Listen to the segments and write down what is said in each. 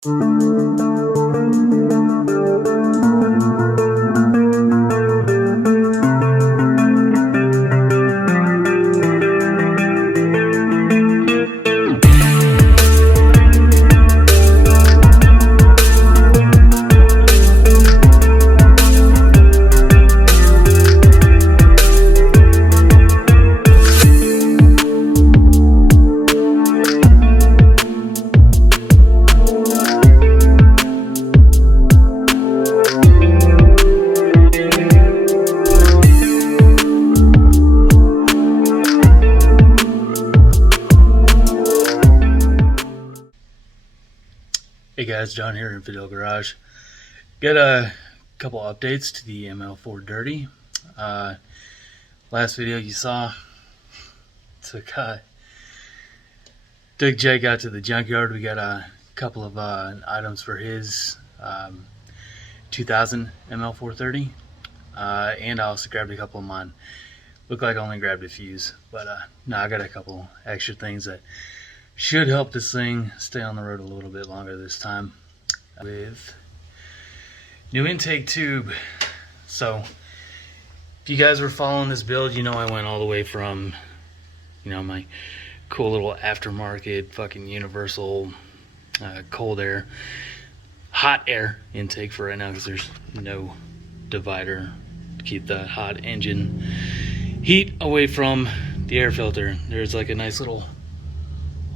Hey guys, John here, Infidel Garage. Got a couple updates to the ML4Dirty. Last video you saw, took Jake out to the junkyard. We got a couple of items for his 2000 ML430, and I also grabbed a couple of mine. Looked like I only grabbed a fuse, but no, I got a couple extra things that should help this thing stay on the road a little bit longer this time. With new intake tube. So if you guys were following this build, you know I went all the way from, you know, my cool little aftermarket fucking universal cold air, hot air intake for right now, because there's no divider to keep the hot engine heat away from the air filter. There's like a nice little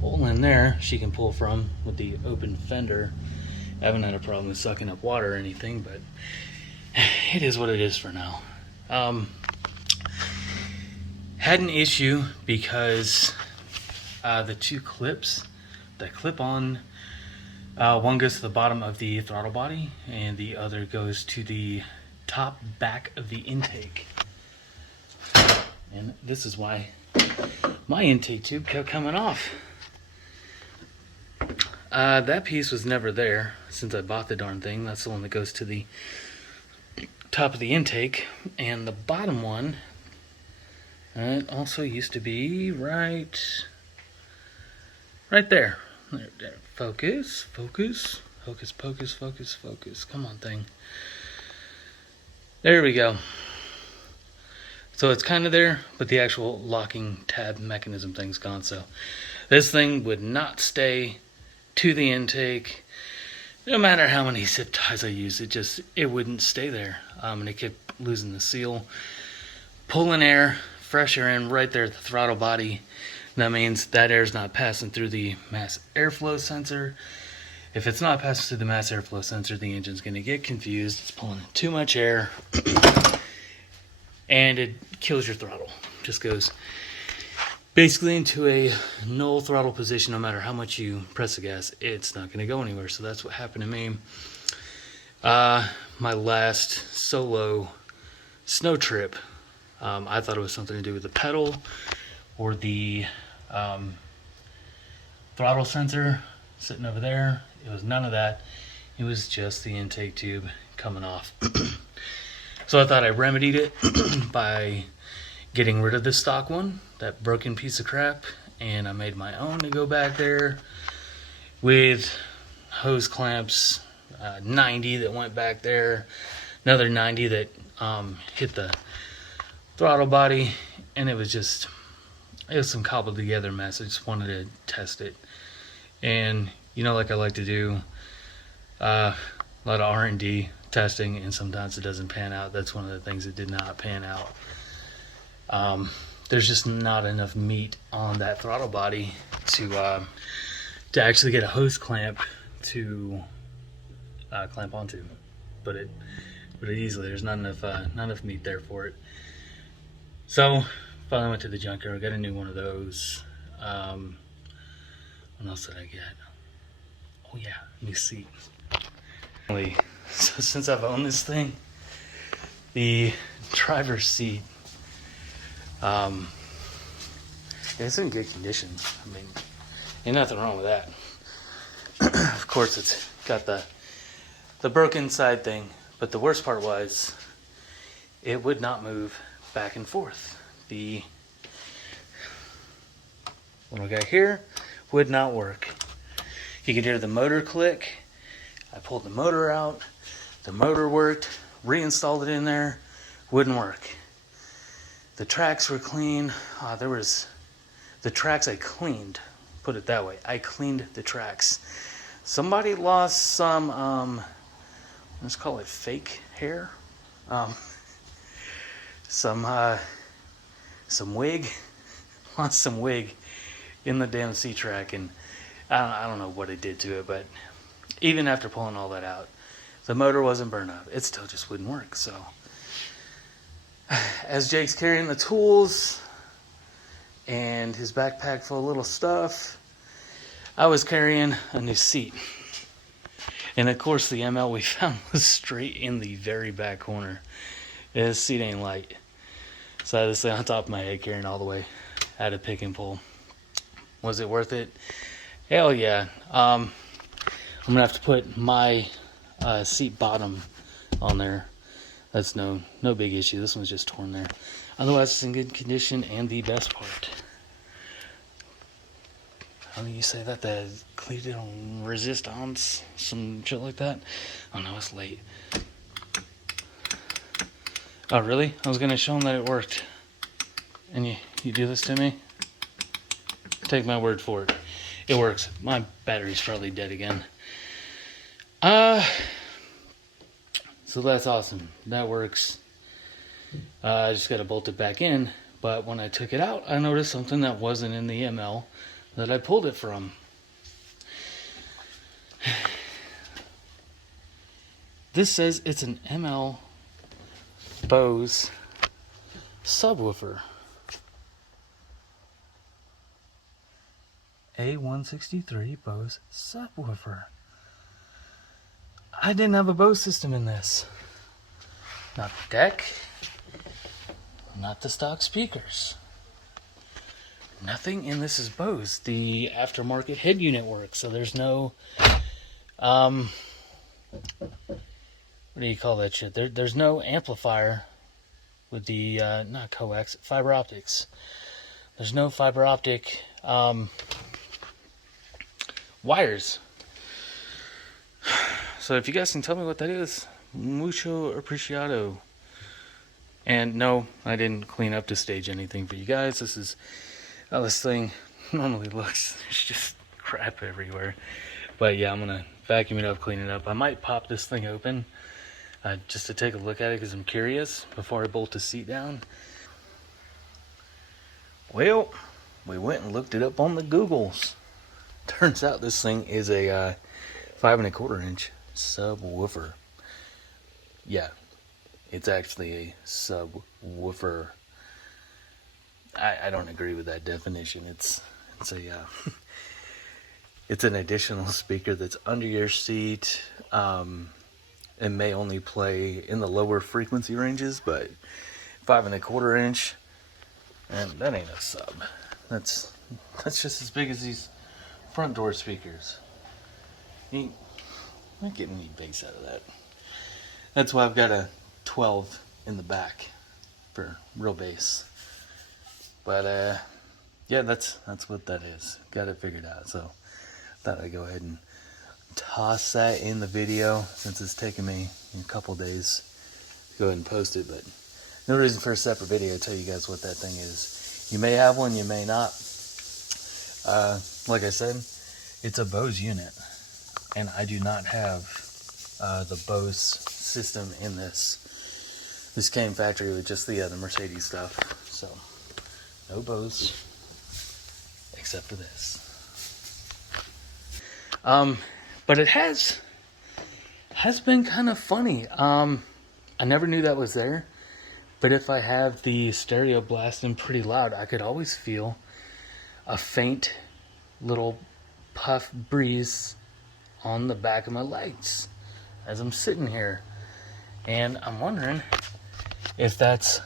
hole in there she can pull from with the open fender. I haven't had a problem with sucking up water or anything, but it is what it is for now. Had an issue because the two clips that clip on, one goes to the bottom of the throttle body and the other goes to the top back of the intake. And this is why my intake tube kept coming off. That piece was never there since I bought the darn thing. That's the one that goes to the top of the intake. And the bottom one, it also used to be right there. There. Focus. Hocus pocus, focus. Come on, thing. There we go. So it's kind of there, but the actual locking tab mechanism thing's gone. So this thing would not stay to the intake. No matter how many zip ties I use, it wouldn't stay there. And it kept losing the seal, pulling air, fresh air in right there at the throttle body. That means that air is not passing through the mass airflow sensor. If it's not passing through the mass airflow sensor, the engine's going to get confused. It's pulling in too much air, and it kills your throttle. Just goes basically into a null throttle position. No matter how much you press the gas, it's not going to go anywhere. So that's what happened to me. My last solo snow trip, I thought it was something to do with the pedal or the throttle sensor sitting over there. It was none of that. It was just the intake tube coming off. So I thought I remedied it by getting rid of the stock one, that broken piece of crap, and I made my own to go back there with hose clamps, 90 that went back there, another 90 that hit the throttle body, and it was some cobbled together mess. I just wanted to test it. And you know, like I like to do a lot of R&D testing, and sometimes it doesn't pan out. That's one of the things that did not pan out. There's just not enough meat on that throttle body to actually get a hose clamp to clamp onto, but it easily. There's not enough meat there for it. So finally went to the junkyard. I got a new one of those. What else did I get? Oh yeah, new seat. So since I've owned this thing, the driver's seat, it's in good condition. I mean, ain't nothing wrong with that. Of course, it's got the broken side thing, but the worst part was it would not move back and forth. The one we got here would not work. You could hear the motor click, I pulled the motor out. The motor worked. Reinstalled it in there. Wouldn't work. The tracks were clean. The tracks I cleaned. Put it that way. I cleaned the tracks. Somebody lost some, let's call it fake hair. Some wig. Lost some wig in the damn C-track, and I don't know what it did to it, but even after pulling all that out, the motor wasn't burned up. It still just wouldn't work. So as Jake's carrying the tools and his backpack full of little stuff, I was carrying a new seat. And of course the ML we found was straight in the very back corner. This seat ain't light. So I had this thing on top of my head carrying all the way. I had to pick and pull. Was it worth it? Hell yeah. I'm gonna have to put my seat bottom on there. That's no big issue. This one's just torn there. Otherwise it's in good condition, and the best part, how do you say that? The cleated on resistance, some shit like that. Oh no, it's late. Oh really? I was gonna show them that it worked. And you do this to me? Take my word for it. It works. My battery's probably dead again. So that's awesome. That works. I just gotta bolt it back in. But when I took it out, I noticed something that wasn't in the ML that I pulled it from. This says it's an ML Bose subwoofer. A163 Bose subwoofer. I didn't have a Bose system in this. Not the deck. Not the stock speakers. Nothing in this is Bose. The aftermarket head unit works, so there's no what do you call that shit? There's no amplifier with the not coax, fiber optics. There's no fiber optic wires. So if you guys can tell me what that is, mucho apreciado. And no, I didn't clean up to stage anything for you guys. This is how this thing normally looks. There's just crap everywhere. But yeah, I'm gonna vacuum it up, clean it up. I might pop this thing open just to take a look at it because I'm curious before I bolt the seat down. Well, we went and looked it up on the Googles. Turns out this thing is a 5 1/4 inch subwoofer. Yeah, it's actually a subwoofer. I don't agree with that definition. It's a it's an additional speaker that's under your seat, and may only play in the lower frequency ranges, but 5 1/4 inch, and that ain't a sub. That's just as big as these front door speakers. I'm not getting any bass out of that. That's why I've got a 12 in the back for real bass. But yeah, that's what that is. Got it figured out. So thought I'd go ahead and toss that in the video since it's taken me a couple days to go ahead and post it. But no reason for a separate video to tell you guys what that thing is. You may have one, you may not. Like I said, it's a Bose unit, and I do not have the Bose system in this. This came factory with just the Mercedes stuff, so no Bose except for this. But it has been kind of funny. I never knew that was there, but if I have the stereo blasting pretty loud, I could always feel a faint little puff breeze on the back of my legs as I'm sitting here, and I'm wondering if that's,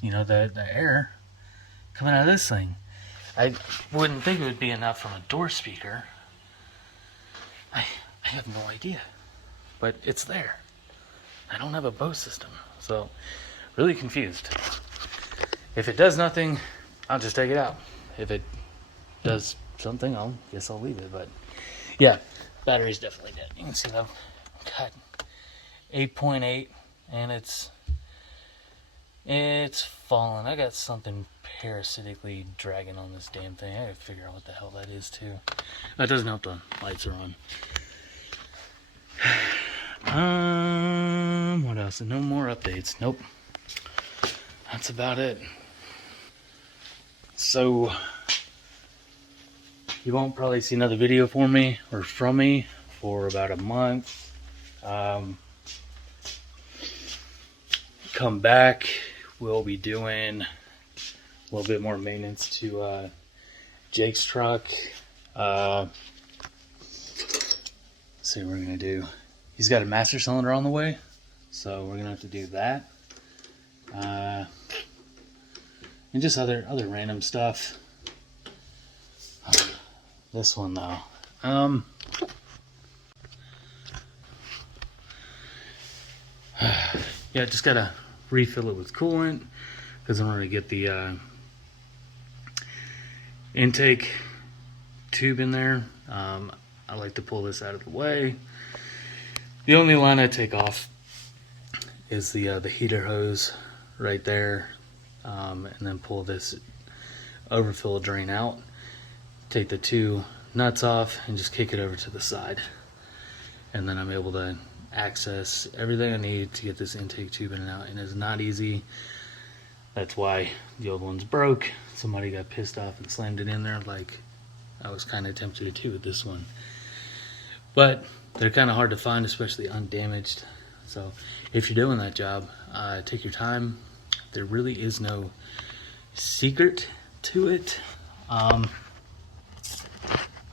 you know, the air coming out of this thing. I wouldn't think it would be enough from a door speaker. I have no idea, but it's there. I don't have a Bose system, so really confused. If it does nothing, I'll just take it out. If it does something, guess I'll leave it. But yeah, battery's definitely dead. You can see that I've got 8.8 and it's falling. I got something parasitically dragging on this damn thing. I gotta figure out what the hell that is too. That doesn't help the lights are on. What else? No more updates. Nope. That's about it. So you won't probably see another video from me for about a month. Come back, we'll be doing a little bit more maintenance to Jake's truck. Let's see what we're gonna do. He's got a master cylinder on the way, so we're gonna have to do that. And just other random stuff. This one though, yeah, just gotta refill it with coolant because I'm gonna get the intake tube in there. I like to pull this out of the way. The only line I take off is the heater hose right there, and then pull this overfill drain out. Take the two nuts off and just kick it over to the side, and then I'm able to access everything I need to get this intake tube in and out. And it's not easy. That's why the old one's broke. Somebody got pissed off and slammed it in there, like I was kind of tempted to with this one. But they're kind of hard to find, especially undamaged. So if you're doing that job, take your time. There really is no secret to it.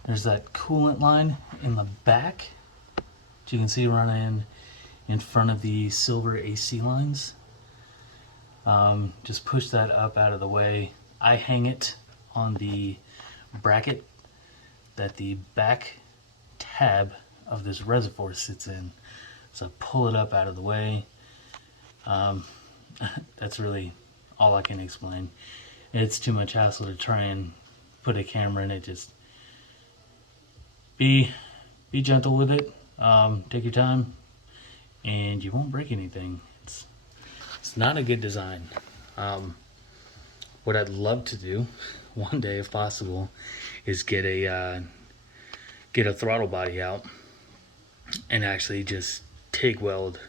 There's that coolant line in the back, which you can see running in front of the silver AC lines. Just push that up out of the way. I hang it on the bracket that the back tab of this reservoir sits in. So pull it up out of the way. That's really all I can explain. It's too much hassle to try and put a camera in it. Just be gentle with it. Take your time, and you won't break anything. It's not a good design. What I'd love to do one day, if possible, is get a throttle body out and actually just TIG weld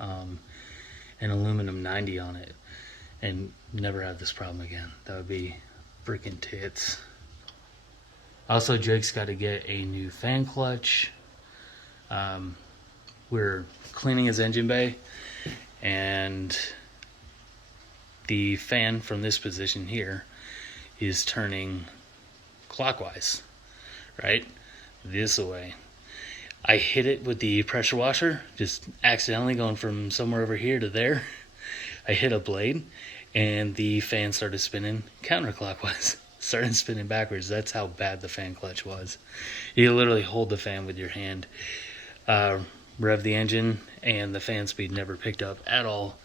an aluminum 90 on it and never have this problem again. That would be freaking tits. Also, Jake's got to get a new fan clutch. We're cleaning his engine bay, and the fan from this position here is turning clockwise, right? This way. I hit it with the pressure washer, just accidentally going from somewhere over here to there. I hit a blade and the fan started spinning counterclockwise, started spinning backwards. That's how bad the fan clutch was. You literally hold the fan with your hand, rev the engine, and the fan speed never picked up at all.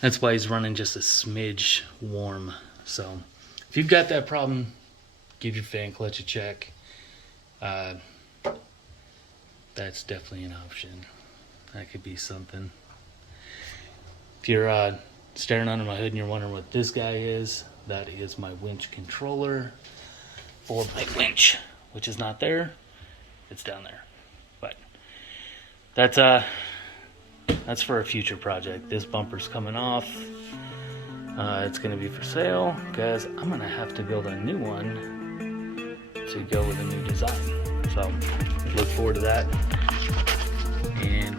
That's why he's running just a smidge warm. So if you've got that problem, give your fan clutch a check. That's definitely an option. That could be something. If you're staring under my hood and you're wondering what this guy is, that is my winch controller for my winch, which is not there. It's down there. But that's for a future project. This bumper's coming off. It's going to be for sale because I'm going to have to build a new one to go with a new design. So look forward to that, and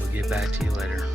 we'll get back to you later.